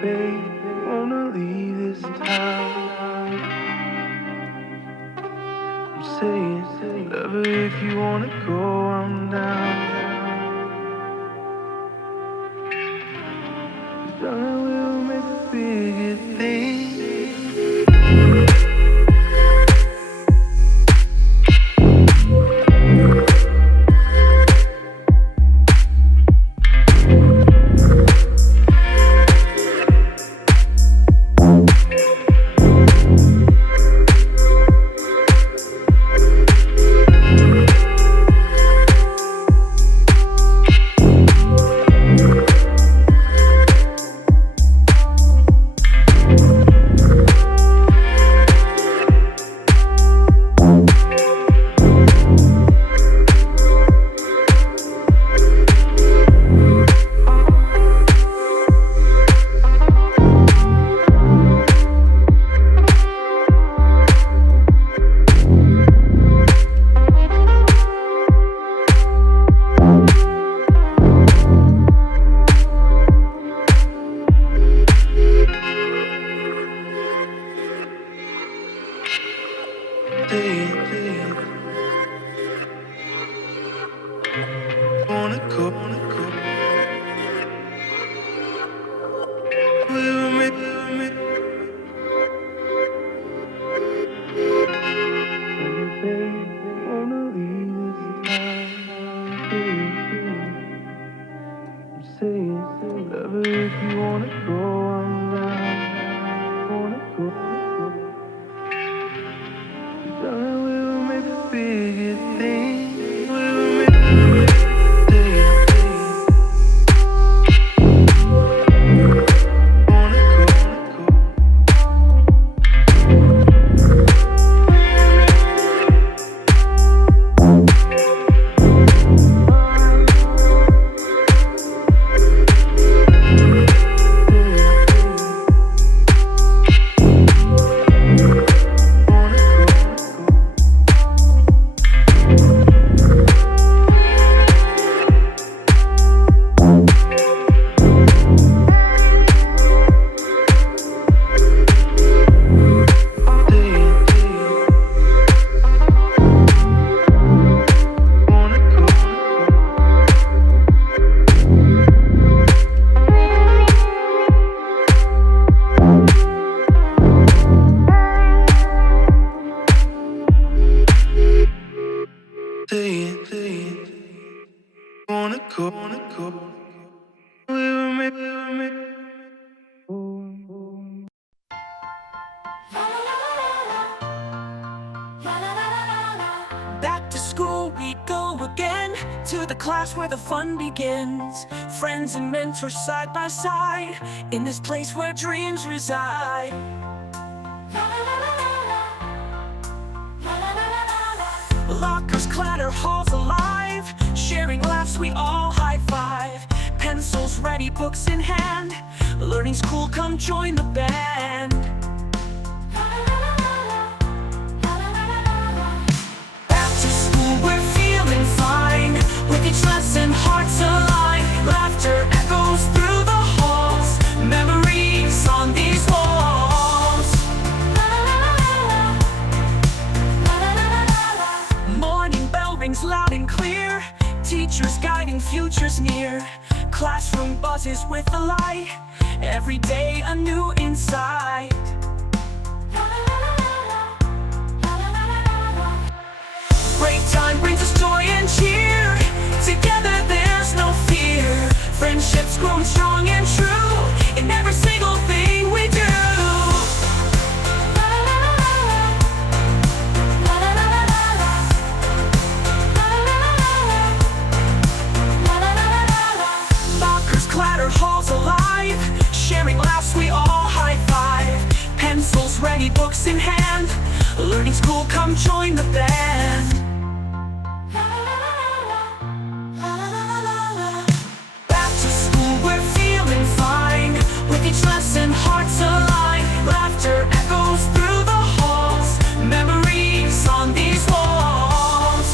babe, wanna leave this town. I'm saying, whatever, if you wanna go, I'm down. 'Cause darling, we'll make the biggest thing. Wanna go, wanna go. We'll make wanna leave this town. I'm saying, whatever, if you wanna go, I'm down. Wanna go. 'Cause darling, we'll make the biggest thing. We'll make wanna go, wanna go. We'll make Back to school we go again, to the class where the fun begins. Friends and mentors side by side, in this place where dreams reside. Lockers clatter, halls alive, sharing laughs we all high-five. Pencils ready, books in hand, learning school, come join the band. Back to school, we're feeling fine, with each lesson hearts align. Laughter echoes through the halls, memories on these walls. Morning bell rings loud and clear, teachers guiding futures near. Classroom buzzes with the light, every day a new insight. Break time brings us joy and cheer, together there's no fear. Friendships grown strong and true, in every single thing we do. Clatter, halls alive, sharing laughs we all high-five. Pencils ready, books in hand, learning school, come join the band. Back to school, we're feeling fine, with each lesson hearts align. Laughter echoes through the halls, memories on these walls.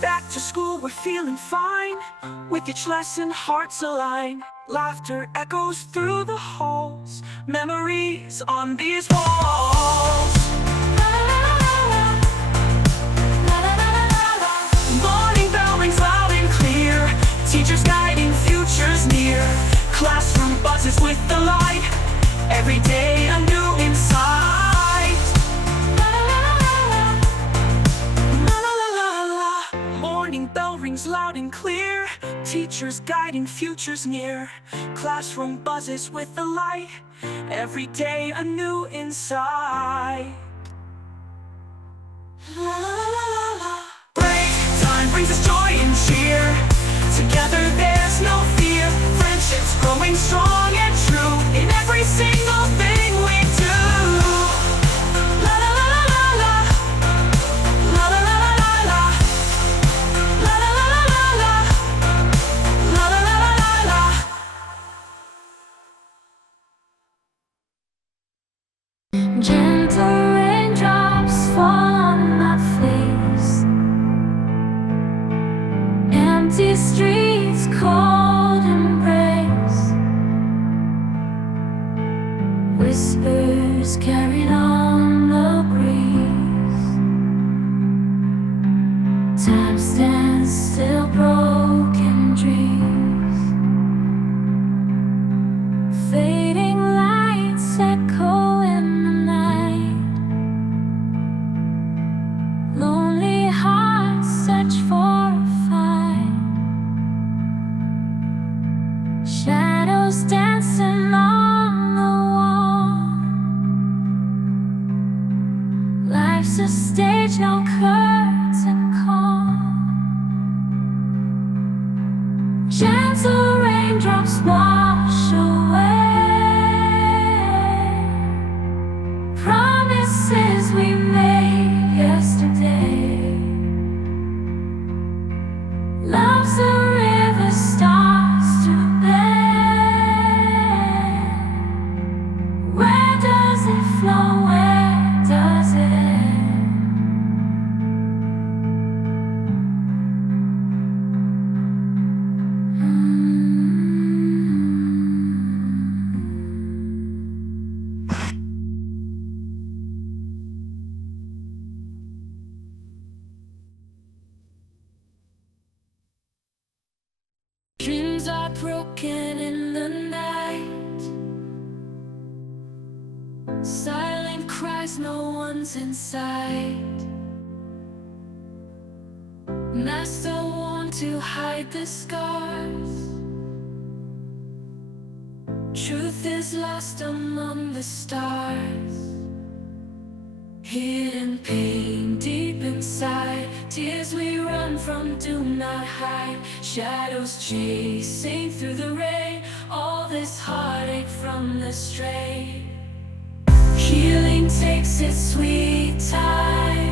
Back to school, we're feeling fine. fine. With each lesson, hearts align. Laughter echoes through the halls. Memories on these walls. Morning bell rings loud and clear. Teachers guiding futures near. Classroom buzzes with the light. Every day a new insight. Morning bell rings loud and clear. Teachers guiding futures near. Classroom buzzes with the light. Every day a new insight. Break time brings us joy and cheer. Together there's no fear. Friendships growing strong and true in every single thing we do. La la la la la la la la la la la la la la la la la la la la. Gentle raindrops fall on my face. Empty streets, cold embrace. Whispers carried on the breeze. Time stands still, broken dreams. Fading lights echo in the night. Lonely hearts search for a fight. Shadows dancing on the wall. Life's a stage, no curtain call. Gentle raindrops wash away promises we made yesterday. Love's a river starts to bend. Where does it flow? Where does it end? Dreams are broken in the night. Silent cries, no one's inside. Master want to hide the scars. Truth is lost among the stars. Hidden pain deep inside. Tears we run from, do not hide. Shadows chasing through the rain. All this heartache from the strain. Healing takes its sweet time.